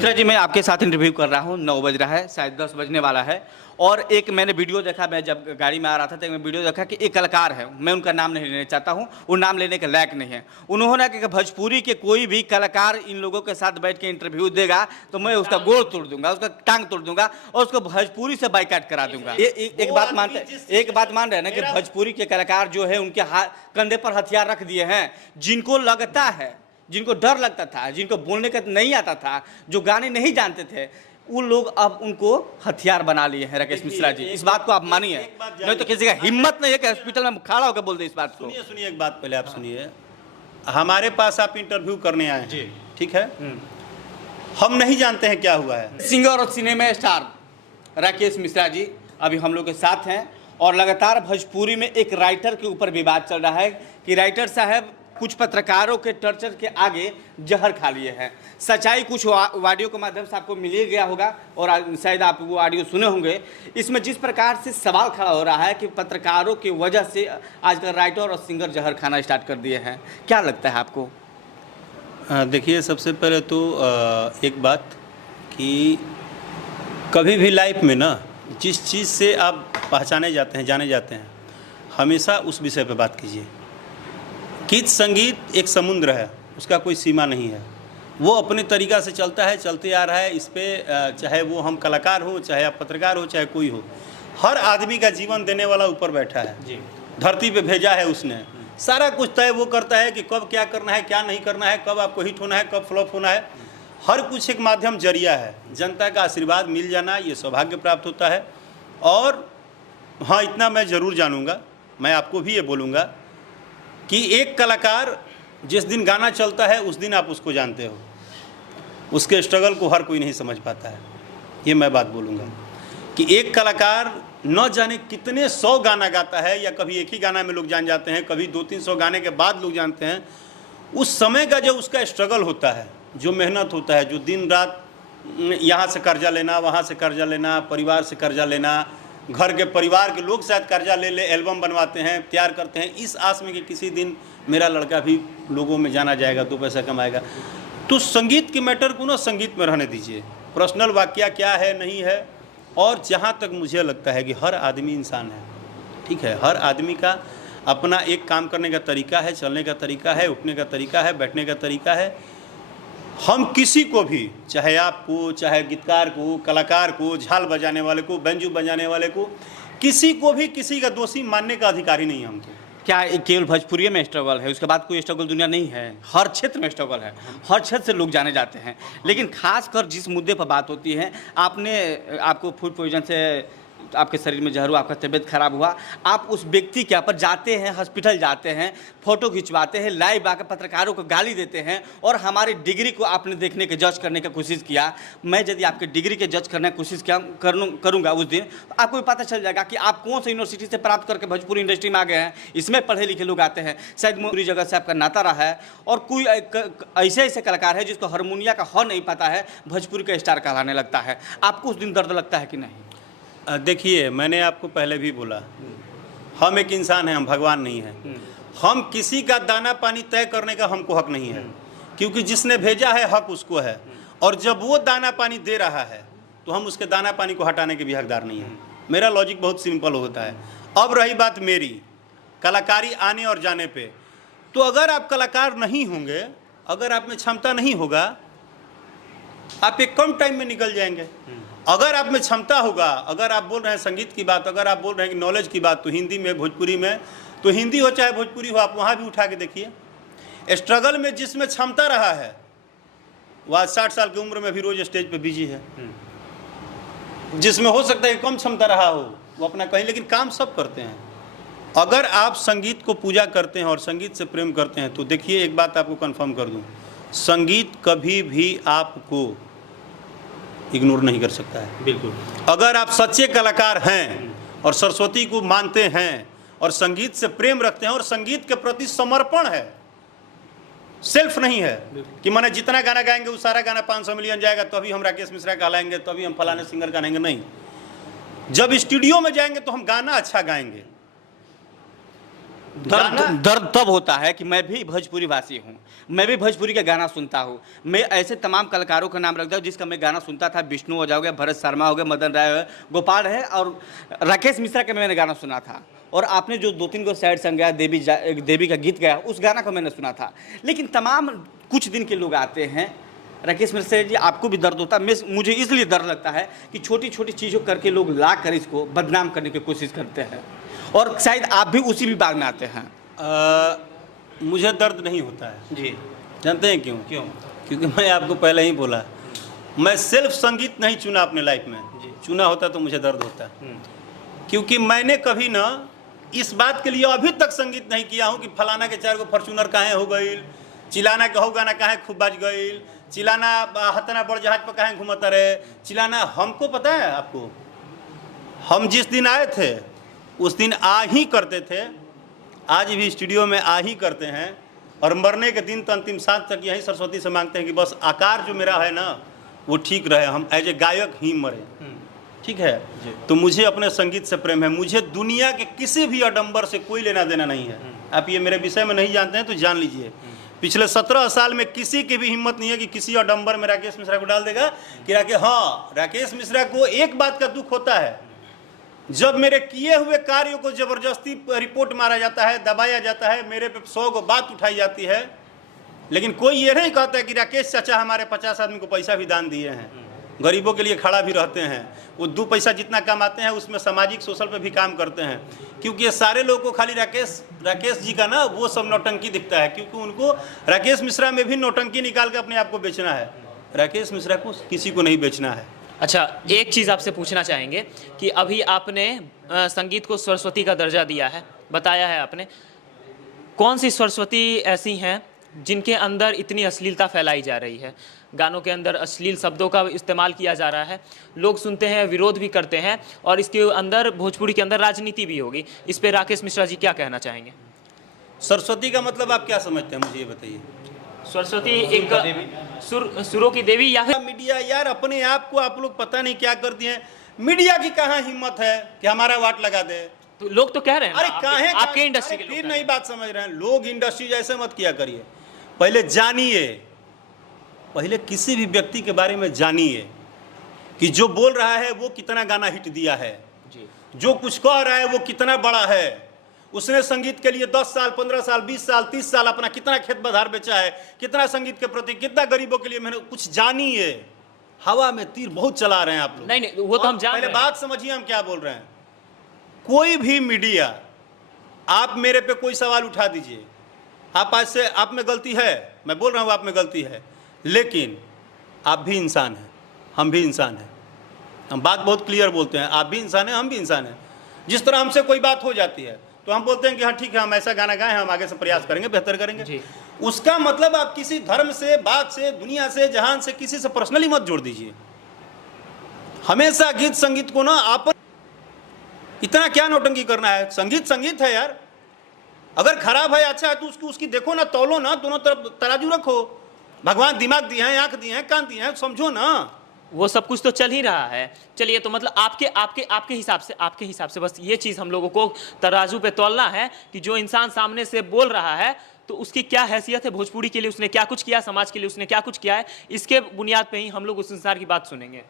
मिश्रा जी, मैं आपके साथ इंटरव्यू कर रहा हूँ। 9 बज रहा है, शायद 10 बजने वाला है। और एक मैंने वीडियो देखा, मैं जब गाड़ी में आ रहा था तो मैं वीडियो देखा कि एक कलाकार है, मैं उनका नाम नहीं लेना चाहता हूँ, वो नाम लेने के लायक नहीं है। उन्होंने कि भोजपुरी के कोई भी कलाकार इन लोगों के साथ बैठ के इंटरव्यू देगा तो मैं उसका गोड़ तोड़ दूंगा, उसका टांग तोड़ दूंगा और उसको भोजपुरी से बाइकाट करा दूंगा। एक बात मान रहे हैं ना कि भोजपुरी के कलाकार जो है उनके कंधे पर हथियार रख दिए हैं। जिनको लगता है, जिनको डर लगता था, जिनको बोलने का नहीं आता था, जो गाने नहीं जानते थे, उन लोग अब उनको हथियार बना लिए हैं। राकेश मिश्रा जी, इस बात को आप मानिए, नहीं तो किसी का हिम्मत नहीं है कि हॉस्पिटल में खड़ा होकर बोल दे इस बात को। सुनिए एक बात पहले आप सुनिए। हमारे पास आप इंटरव्यू करने आए हैं, ठीक है? हम नहीं जानते हैं क्या हुआ है। सिंगर और सिनेमा स्टार राकेश मिश्रा जी अभी हम लोग के साथ हैं और लगातार भोजपुरी में एक राइटर के ऊपर विवाद चल रहा है कि राइटर साहब कुछ पत्रकारों के टर्चर के आगे जहर खा लिए हैं। सच्चाई कुछ ऑडियो के माध्यम से आपको मिल गया होगा और शायद आप वो ऑडियो सुने होंगे। इसमें जिस प्रकार से सवाल खड़ा हो रहा है कि पत्रकारों की वजह से आजकल राइटर और सिंगर जहर खाना स्टार्ट कर दिए हैं, क्या लगता है आपको? देखिए, सबसे पहले तो एक बात कि कभी भी लाइफ में ना जिस चीज़ से आप पहचाने जाते हैं, जाने जाते हैं, हमेशा उस विषय पर बात कीजिए। गीत संगीत एक समुद्र है, उसका कोई सीमा नहीं है। वो अपने तरीक़ा से चलता है, चलते आ रहा है। इस पर चाहे वो हम कलाकार हो, चाहे आप पत्रकार हो, चाहे कोई हो, हर आदमी का जीवन देने वाला ऊपर बैठा है जी। धरती पे भेजा है उसने, सारा कुछ तय वो करता है कि कब क्या करना है, क्या नहीं करना है, कब आपको हिट होना है, कब फ्लॉप होना है। हर कुछ एक माध्यम जरिया है। जनता का आशीर्वाद मिल जाना ये सौभाग्य प्राप्त होता है। और हाँ, इतना मैं ज़रूर जानूँगा, मैं आपको भी ये बोलूँगा कि एक कलाकार जिस दिन गाना चलता है उस दिन आप उसको जानते हो, उसके स्ट्रगल को हर कोई नहीं समझ पाता है। ये मैं बात बोलूँगा कि एक कलाकार न जाने कितने 100 गाना गाता है, या कभी एक ही गाना में लोग जान जाते हैं, कभी 200-300 गाने के बाद लोग जानते हैं। उस समय का जो उसका स्ट्रगल होता है, जो मेहनत होता है, जो दिन रात यहाँ से कर्जा लेना, वहाँ से कर्जा लेना, परिवार से कर्जा लेना, घर के परिवार के लोग शायद कर्जा ले एल्बम बनवाते हैं, तैयार करते हैं, इस आस में कि किसी दिन मेरा लड़का भी लोगों में जाना जाएगा, 2 पैसा कमाएगा। तो संगीत के मैटर को ना संगीत में रहने दीजिए। पर्सनल वाकया क्या है नहीं है। और जहाँ तक मुझे लगता है कि हर आदमी इंसान है, ठीक है, हर आदमी का अपना एक काम करने का तरीका है, चलने का तरीका है, उठने का तरीका है, बैठने का तरीका है। हम किसी को भी, चाहे आपको, चाहे गीतकार को, कलाकार को, झाल बजाने वाले को, बैंजू बजाने वाले को, किसी को भी किसी का दोषी मानने का अधिकार ही नहीं है हमको। क्या केवल भोजपुरी में स्ट्रगल है, उसके बाद कोई स्ट्रगल दुनिया नहीं है? हर क्षेत्र में स्ट्रगल है, हर क्षेत्र से लोग जाने जाते हैं। लेकिन खासकर जिस मुद्दे पर बात होती है, आपको फूड पॉइजन से आपके शरीर में जहर हुआ, आपका तबीयत खराब हुआ, आप उस व्यक्ति के ऊपर जाते हैं, हॉस्पिटल जाते हैं, फोटो खिंचवाते हैं, लाइव आकर पत्रकारों को गाली देते हैं और हमारी डिग्री को आपने देखने के जज करने की कोशिश किया। मैं यदि आपके डिग्री के जज करने की कोशिश करूँगा उस दिन, तो आपको भी पता चल जाएगा कि आप कौन सी यूनिवर्सिटी से प्राप्त करके भोजपुरी इंडस्ट्री में आ गए हैं। इसमें पढ़े लिखे लोग आते हैं, शायद पूरी जगह से आपका नाता रहा है और कोई ऐसे कलाकार है जिसको हारमोनिया का हर नहीं पता है, भोजपुरी का स्टार कहलाने लगता है। आपको उस दिन दर्द लगता है कि नहीं? देखिए, मैंने आपको पहले भी बोला, हम एक इंसान हैं, हम भगवान नहीं हैं। हम किसी का दाना पानी तय करने का हमको हक नहीं है, क्योंकि जिसने भेजा है हक उसको है। और जब वो दाना पानी दे रहा है तो हम उसके दाना पानी को हटाने के भी हकदार नहीं हैं। मेरा लॉजिक बहुत सिंपल होता है। अब रही बात मेरी कलाकारी आने और जाने पे, तो अगर आप कलाकार नहीं होंगे, अगर आप में क्षमता नहीं होगा, आप एक कम टाइम में निकल जाएंगे। अगर आप में क्षमता होगा, अगर आप बोल रहे हैं संगीत की बात, अगर आप बोल रहे हैं कि नॉलेज की बात, तो हिंदी में, भोजपुरी में, तो हिंदी हो चाहे भोजपुरी हो, आप वहाँ भी उठा के देखिए। स्ट्रगल में जिसमें क्षमता रहा है वो आज 60 साल की उम्र में भी रोज स्टेज पे बिजी है। जिसमें हो सकता है कि कम क्षमता रहा हो वो अपना कहीं, लेकिन काम सब करते हैं। अगर आप संगीत को पूजा करते हैं और संगीत से प्रेम करते हैं, तो देखिए एक बात आपको कन्फर्म कर दूँ, संगीत कभी भी आपको इग्नोर नहीं कर सकता है। बिल्कुल। अगर आप सच्चे कलाकार हैं और सरस्वती को मानते हैं और संगीत से प्रेम रखते हैं और संगीत के प्रति समर्पण है, सेल्फ नहीं है कि मैंने जितना गाना गाएंगे वो सारा गाना 500 मिलियन जाएगा तो अभी हम राकेश मिश्रा कहलाएंगे, तो अभी हम फलाने सिंगर गाएंगे, नहीं। जब स्टूडियो में जाएंगे तो हम गाना अच्छा गाएंगे, दर्द तब होता है कि मैं भी भोजपुरी भाषी हूँ, मैं भी भोजपुरी का गाना सुनता हूँ। मैं ऐसे तमाम कलाकारों का नाम रखता हूँ जिसका मैं गाना सुनता था। विष्णु ओझा हो गया, भरत शर्मा हो गया, मदन राय हो गया, गोपाल है और राकेश मिश्रा का मैंने गाना सुना था। और आपने जो 2-3 को सैड सॉन्ग गाया, देवी का गीत गाया, उस गाना को मैंने सुना था। लेकिन तमाम कुछ दिन के लोग आते हैं। राकेश मिश्रा जी, आपको भी दर्द होता है? मुझे इसलिए डर लगता है कि छोटी छोटी चीज़ों करके लोग ला कर इसको बदनाम करने की कोशिश करते हैं, और शायद आप भी उसी विभाग में आते हैं। मुझे दर्द नहीं होता है जी। जानते हैं क्यों? क्यों? क्योंकि मैं आपको पहले ही बोला, मैं सिर्फ संगीत नहीं चुना अपने लाइफ में। चुना होता तो मुझे दर्द होता। क्योंकि मैंने कभी ना इस बात के लिए अभी तक संगीत नहीं किया हूँ कि फलाना के 4 गो फॉर्चूनर काहे हो गई, चिलाना के हो गाना काहे खूब बाज गई, चिलाना हतना बड़ जहाज पर काहे घूमता रहे, चिलाना। हमको पता है आपको, हम जिस दिन आए थे उस दिन आ ही करते थे, आज भी स्टूडियो में आ ही करते हैं, और मरने के दिन तो अंतिम सांस तक यही सरस्वती से मांगते हैं कि बस आकार जो मेरा है ना वो ठीक रहे, हम एज ए गायक ही मरे। ठीक है? तो मुझे अपने संगीत से प्रेम है, मुझे दुनिया के किसी भी आडंबर से कोई लेना देना नहीं है। आप ये मेरे विषय में नहीं जानते हैं तो जान लीजिए, पिछले 17 साल में किसी की भी हिम्मत नहीं है कि किसी आडंबर में राकेश मिश्रा को डाल देगा कि राकेश मिश्रा को एक बात का दुख होता है, जब मेरे किए हुए कार्यों को जबरदस्ती रिपोर्ट मारा जाता है, दबाया जाता है, मेरे पे 100 को बात उठाई जाती है, लेकिन कोई ये नहीं कहता है कि राकेश चाचा हमारे 50 आदमी को पैसा भी दान दिए हैं, गरीबों के लिए खड़ा भी रहते हैं, वो 2 पैसा जितना कमाते हैं उसमें सामाजिक सोशल पे भी काम करते हैं। क्योंकि ये सारे लोगों को खाली राकेश जी का ना वो सब नौटंकी दिखता है, क्योंकि उनको राकेश मिश्रा में भी नौटंकी निकाल के अपने आप को बेचना है। राकेश मिश्रा को किसी को नहीं बेचना है। अच्छा, एक चीज़ आपसे पूछना चाहेंगे कि अभी आपने संगीत को सरस्वती का दर्जा दिया है, बताया है आपने, कौन सी सरस्वती ऐसी हैं जिनके अंदर इतनी अश्लीलता फैलाई जा रही है? गानों के अंदर अश्लील शब्दों का इस्तेमाल किया जा रहा है, लोग सुनते हैं, विरोध भी करते हैं, और इसके अंदर भोजपुरी के अंदर राजनीति भी होगी। इस पे राकेश मिश्रा जी क्या कहना चाहेंगे? सरस्वती का मतलब आप क्या समझते हैं, मुझे ये बताइए। सरस्वती एक सुरों की देवी या फिर मीडिया यार अपने आप को आप लोग पता नहीं क्या करती हैं। मीडिया की कहाँ हिम्मत है कि हमारा वाट लगा दे? तो लोग तो कह रहे हैं अरे काहे आपके इंडस्ट्री के फिर नहीं बात समझ रहे हैं लोग। इंडस्ट्री जैसे मत किया करिए, पहले जानिए, पहले किसी भी व्यक्ति के बारे में जानिए कि जो बोल रहा है वो कितना गाना हिट दिया है जी, जो कुछ कह रहा है वो कितना बड़ा है, उसने संगीत के लिए 10 साल 15 साल 20 साल 30 साल अपना कितना खेत बधार बेचा है, कितना संगीत के प्रति, कितना गरीबों के लिए मेहनत। कुछ जानिए। हवा में तीर बहुत चला रहे हैं आप लोग। नहीं वो तो हम जान पहले रहे हैं। बात समझिए हम क्या बोल रहे हैं। कोई भी मीडिया, आप मेरे पे कोई सवाल उठा दीजिए, आप आज से आप में गलती है, मैं बोल रहा हूँ आप में गलती है, लेकिन आप भी इंसान हैं, हम भी इंसान हैं। हम बात बहुत क्लियर बोलते हैं, आप भी इंसान हैं, हम भी इंसान हैं। जिस तरह हमसे कोई बात हो जाती है तो हम बोलते हैं कि हाँ ठीक है, हम ऐसा गाना गाएं, हम आगे से प्रयास करेंगे, बेहतर करेंगे। उसका मतलब आप किसी धर्म से, बात से, दुनिया से, जहान से, किसी से पर्सनली मत जोड़ दीजिए। हमेशा गीत संगीत को ना आप इतना क्या नौटंकी करना है। संगीत संगीत है यार, अगर खराब है अच्छा है तो उसकी देखो ना, तौलो ना, दोनों तरफ तराजू रखो। भगवान दिमाग दिए हैं, आंख दिए हैं, कान दिए हैं, समझो ना। वो सब कुछ तो चल ही रहा है। चलिए, तो मतलब आपके हिसाब से बस ये चीज़ हम लोगों को तराजू पे तौलना है कि जो इंसान सामने से बोल रहा है तो उसकी क्या हैसियत है भोजपुरी के लिए, उसने क्या कुछ किया, समाज के लिए उसने क्या कुछ किया है, इसके बुनियाद पे ही हम लोग उस इंसान की बात सुनेंगे।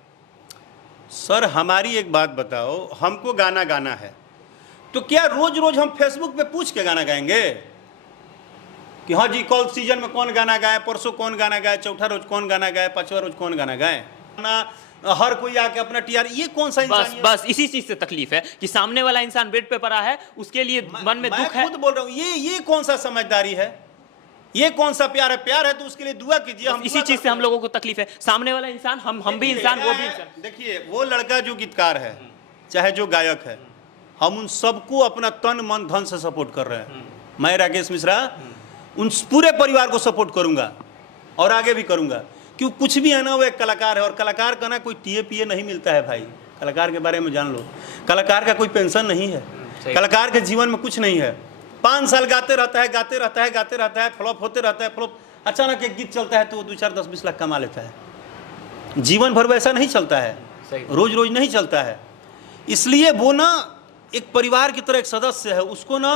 सर हमारी एक बात बताओ, हमको गाना गाना है तो क्या रोज रोज हम फेसबुक पे पूछ के गाना गाएंगे कि हाँ जी कल सीजन में कौन गाना गाए, परसों कौन गाना गाए, चौथा रोज कौन गाना गाए, पांचवा रोज कौन गाना गाए? ना हर कोई आके अपना टीआर, ये कौन सा इंसान है? बस इसी चीज से तकलीफ है कि सामने वाला इंसान बेड पे पड़ा है, उसके लिए मन में दुख है। मैं खुद बोल रहा हूँ, ये कौन सा समझदारी है, ये कौन सा प्यार है? प्यार है तो उसके लिए दुआ कीजिए। हम इसी चीज से हम लोगों को तकलीफ है। सामने वाला इंसान, हम भी इंसान, वो भी इंसान। देखिए वो लड़का जो गीतकार है, चाहे जो गायक है, हम उन सबको अपना तन मन धन से सपोर्ट कर रहे हैं। मैं राकेश मिश्रा उन पूरे परिवार को सपोर्ट करूंगा और आगे भी करूंगा, क्यों कुछ भी है ना वो एक कलाकार है, और कलाकार का ना कोई टीए नहीं मिलता है भाई। कलाकार के बारे में जान लो, कलाकार का कोई पेंशन नहीं है, कलाकार के जीवन में कुछ नहीं है। 5 साल गाते रहता है, फ्लॉप होते रहता है, फ्लॉप, अचानक एक गीत चलता है तो 2 4 10 20 लाख कमा लेता है। जीवन भर वैसा नहीं चलता है, रोज रोज नहीं चलता है। इसलिए वो ना एक परिवार की तरह एक सदस्य है, उसको ना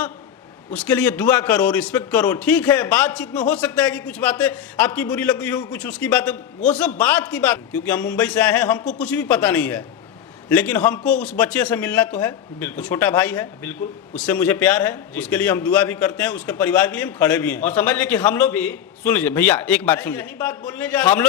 उसके लिए दुआ करो, रिस्पेक्ट करो। ठीक है, बातचीत में हो सकता है कि कुछ बातें आपकी बुरी लगी हो, कुछ उसकी बातें, वो सब बात की बात, क्योंकि हम मुंबई से आए हैं, हमको कुछ भी पता नहीं है, लेकिन हमको उस बच्चे से मिलना तो है, बिल्कुल छोटा भाई है, बिल्कुल उससे मुझे प्यार है, उसके लिए हम दुआ भी करते हैं, उसके परिवार के लिए हम खड़े भी हैं। और समझ लीजिए कि हम लोग भी, सुन लीजिए भैया एक बात सुन लीजिए, यही बात बोलने जा हम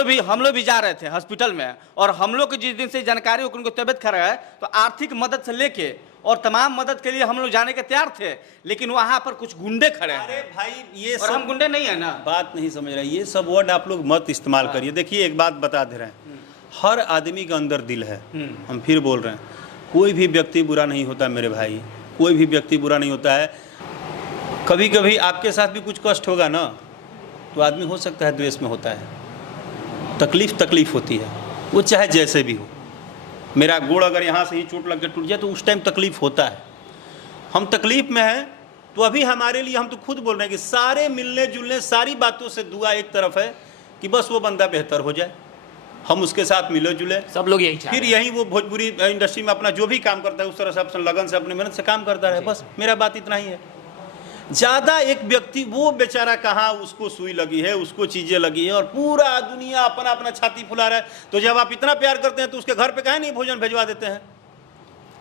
लोग भी जा रहे थे हॉस्पिटल में, और हम लोग को जिस दिन से जानकारी हो कि उनको तबियत खराब है, तो आर्थिक मदद से लेके और तमाम मदद के लिए हम लोग जाने के तैयार थे, लेकिन वहां पर कुछ गुंडे खड़े हैं। अरे भाई ये और सब हम गुंडे नहीं है ना, बात नहीं समझ रहे, ये सब वर्ड आप लोग मत इस्तेमाल करिए। देखिए एक बात बता दे रहे हैं, हर आदमी के अंदर दिल है, हम फिर बोल रहे हैं, कोई भी व्यक्ति बुरा नहीं होता मेरे भाई, कोई भी व्यक्ति बुरा नहीं होता है। कभी कभी आपके साथ भी कुछ कष्ट होगा ना, तो आदमी हो सकता है द्वेष में होता है, तकलीफ होती है, वो चाहे जैसे भी हो। मेरा गोड़ अगर यहाँ से ही चोट लग के टूट जाए तो उस टाइम तकलीफ होता है। हम तकलीफ में हैं तो अभी हमारे लिए, हम तो खुद बोल रहे हैं कि सारे मिलने जुलने सारी बातों से दुआ एक तरफ है कि बस वो बंदा बेहतर हो जाए, हम उसके साथ मिले जुले, सब लोग यही चाहते फिर यही वो भोजपुरी इंडस्ट्री में अपना जो भी काम करता है उस तरह से अपने लगन से अपने मेहनत से काम करता रहे, बस मेरा बात इतना ही है। ज़्यादा एक व्यक्ति वो बेचारा कहाँ उसको सुई लगी है, उसको चीज़ें लगी है, और पूरा दुनिया अपना अपना छाती फुला रहा है, तो जब आप इतना प्यार करते हैं तो उसके घर पे काहे नहीं भोजन भिजवा देते हैं?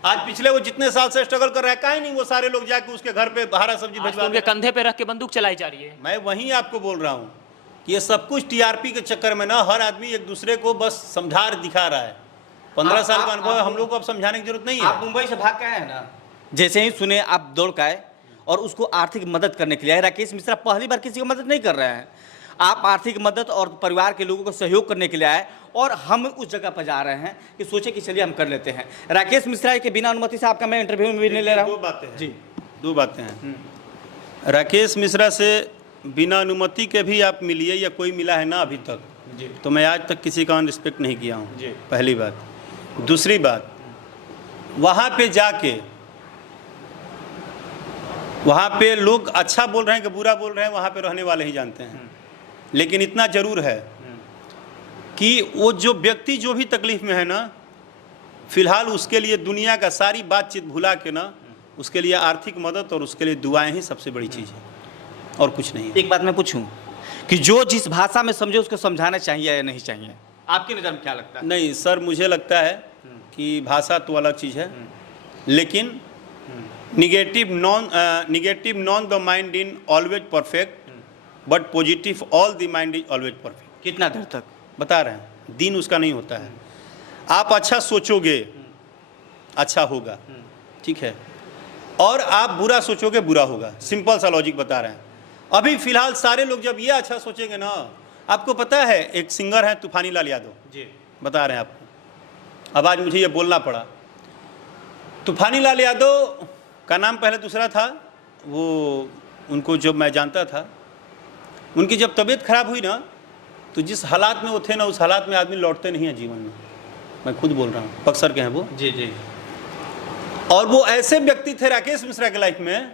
आज पिछले वो जितने साल से स्ट्रगल कर रहा है, काहे नहीं वो सारे लोग जाके उसके घर पे हरा सब्जी भिजवा उनके कंधे पे रख के बंदूक चलाई जा रही है। मैं वहीं आपको बोल रहा हूँ कि ये सब कुछ टीआरपी के चक्कर में ना, हर आदमी एक दूसरे को बस समझा दिखा रहा है। 15 साल का अनुभव है, हम लोग को अब समझाने की जरूरत नहीं है। आप मुंबई से भाग के आए हैं ना, जैसे ही सुने आप दौड़ के आए और उसको आर्थिक मदद करने के लिए आए। राकेश मिश्रा पहली बार किसी को मदद नहीं कर रहे हैं, आप आर्थिक मदद और परिवार के लोगों को सहयोग करने के लिए आए, और हम उस जगह पर जा रहे हैं कि सोचे कि चलिए हम कर लेते हैं। राकेश मिश्रा के बिना अनुमति से आपका मैं इंटरव्यू में भी नहीं ले रहा हूँ। दो बातें हैं जी, दो बातें हैं। राकेश मिश्रा से बिना अनुमति के भी आप मिलिए या कोई मिला है ना अभी तक, तो मैं आज तक किसी का अनरिस्पेक्ट नहीं किया हूँ, पहली बात। दूसरी बात, वहाँ पे जाके वहाँ पे लोग अच्छा बोल रहे हैं कि बुरा बोल रहे हैं, वहाँ पे रहने वाले ही जानते हैं। लेकिन इतना जरूर है कि वो जो व्यक्ति जो भी तकलीफ में है ना, फिलहाल उसके लिए दुनिया का सारी बातचीत भुला के ना, उसके लिए आर्थिक मदद और उसके लिए दुआएं ही सबसे बड़ी चीज़ है, और कुछ नहीं है। एक बात मैं पूछूं कि जो जिस भाषा में समझे उसको समझाना चाहिए या नहीं चाहिए, आपकी नज़र में क्या लगता है? नहीं सर, मुझे लगता है कि भाषा तो अलग चीज़ है, लेकिन negative known the mind in always perfect, but positive all the mind is always perfect. कितना देर तक बता रहे हैं, दिन उसका नहीं होता है। आप अच्छा सोचोगे अच्छा होगा, ठीक है, और आप बुरा सोचोगे बुरा होगा। सिंपल सा लॉजिक बता रहे हैं। अभी फिलहाल सारे लोग जब ये अच्छा सोचेंगे ना, आपको पता है एक सिंगर है तूफानी लाल यादव जी, बता रहे हैं आपको, अब आज मुझे ये बोलना पड़ा। तूफानी लाल यादव का नाम पहले दूसरा था, वो उनको जब मैं जानता था, उनकी जब तबीयत खराब हुई ना, तो जिस हालात में वो थे ना, उस हालात में आदमी लौटते नहीं हैं जीवन में। मैं खुद बोल रहा हूँ, बक्सर के हैं वो जी जी। और वो ऐसे व्यक्ति थे राकेश मिश्रा के लाइफ में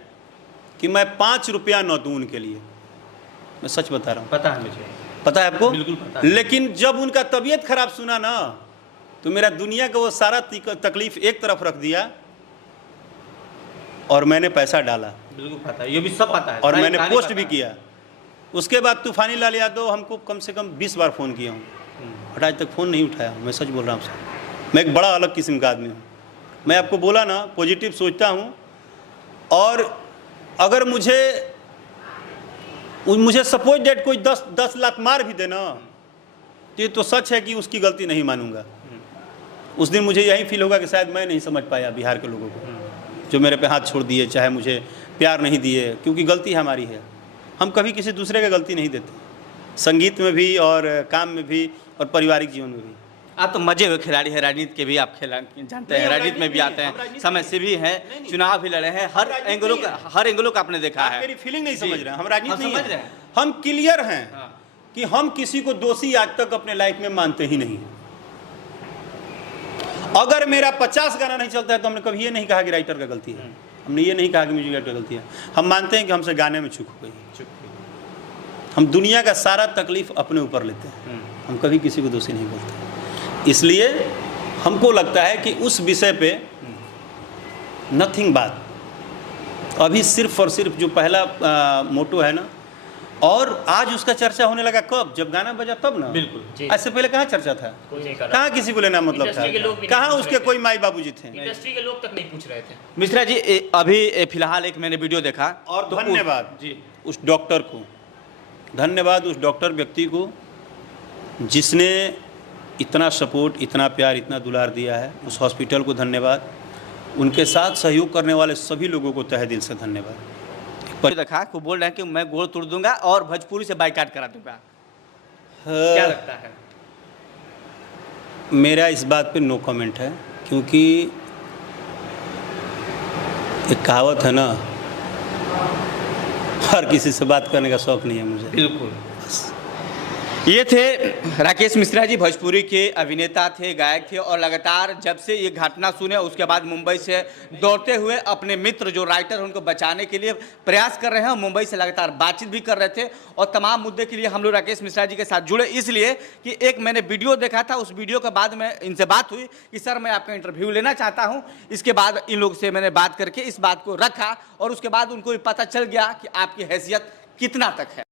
कि मैं 5 रुपया न दूं उनके लिए, मैं सच बता रहा हूँ। पता है मुझे, पता है आपको? बिल्कुल पता है। लेकिन जब उनका तबीयत खराब सुना ना, तो मेरा दुनिया का वो सारा तकलीफ एक तरफ रख दिया और मैंने पैसा डाला। बिल्कुल पता है, ये भी सब पता है, और सारी मैंने कहानी पोस्ट पता भी है। किया। उसके बाद तूफानी लाल यादव हमको कम से कम 20 बार फ़ोन किया हूँ, और आज तक फ़ोन नहीं उठाया। मैं सच बोल रहा हूँ सर, मैं एक बड़ा अलग किस्म का आदमी हूँ। मैं आपको बोला ना, पॉजिटिव सोचता हूँ, और अगर मुझे सपोज डेट कोई 10 लात मार भी देना, तो ये तो सच है कि उसकी गलती नहीं मानूंगा। उस दिन मुझे यही फील होगा कि शायद मैं नहीं समझ पाया बिहार के लोगों को, जो मेरे पे हाथ छोड़ दिए, चाहे मुझे प्यार नहीं दिए, क्योंकि गलती हमारी है। हम कभी किसी दूसरे का गलती नहीं देते, संगीत में भी और काम में भी और पारिवारिक जीवन में भी। आप तो मजे हुए खिलाड़ी हैं, राजनीति के भी आप जानते हैं, राजनीति में भी आते हैं, समय से भी हैं, चुनाव भी लड़े हैं, हर एंगलों का आपने देखा है। मेरी फीलिंग नहीं समझ रहे हैं, हम राजनीति नहीं समझ रहे है, हैं। हम क्लियर हैं कि हम किसी को दोषी आज तक अपने लाइफ में मानते ही नहीं। अगर मेरा 50 गाना नहीं चलता है तो हमने कभी ये नहीं कहा कि राइटर का गलती है, हमने ये नहीं कहा कि म्यूजिक राइटर का गलती है। हम मानते हैं कि हमसे गाने में चूक हो गई। हम दुनिया का सारा तकलीफ अपने ऊपर लेते हैं, हम कभी किसी को दोषी नहीं बोलते। इसलिए हमको लगता है कि उस विषय पे नथिंग बात, अभी सिर्फ और सिर्फ जो पहला मोटो है ना, और आज उसका चर्चा होने लगा कब, जब गाना बजा तब ना। बिल्कुल जी। आज से पहले कहाँ चर्चा था, कोई नहीं कर रहा। कहाँ किसी को लेना मतलब इंडस्ट्री के लोग भी था, नहीं कहाँ पूछ उसके रहे कोई माई बाबूजी थे। इंडस्ट्री के लोग तक नहीं पूछ रहे थे। मिश्रा जी अभी फिलहाल एक मैंने वीडियो देखा और तो धन्यवाद जी उस डॉक्टर को, धन्यवाद उस डॉक्टर व्यक्ति को जिसने इतना सपोर्ट, इतना प्यार, इतना दुलार दिया है। उस हॉस्पिटल को धन्यवाद, उनके साथ सहयोग करने वाले सभी लोगों को तहे दिल से धन्यवाद। देखा को बोल रहे हैं कि मैं गोड़ तोड़ दूंगा और भोजपुरी से बाइकाट करा दूंगा, क्या लगता है? मेरा इस बात पे नो कमेंट है, क्योंकि एक कहावत है ना, हर किसी से बात करने का शौक नहीं है मुझे। बिल्कुल। ये थे राकेश मिश्रा जी, भोजपुरी के अभिनेता थे, गायक थे, और लगातार जब से ये घटना सुने उसके बाद मुंबई से दौड़ते हुए अपने मित्र जो राइटर हैं उनको बचाने के लिए प्रयास कर रहे हैं, और मुंबई से लगातार बातचीत भी कर रहे थे। और तमाम मुद्दे के लिए हम लोग राकेश मिश्रा जी के साथ जुड़े इसलिए कि एक मैंने वीडियो देखा था, उस वीडियो के बाद में इनसे बात हुई कि सर मैं आपका इंटरव्यू लेना चाहता हूँ। इसके बाद इन लोग से मैंने बात करके इस बात को रखा, और उसके बाद उनको भी पता चल गया कि आपकी हैसियत कितना तक है।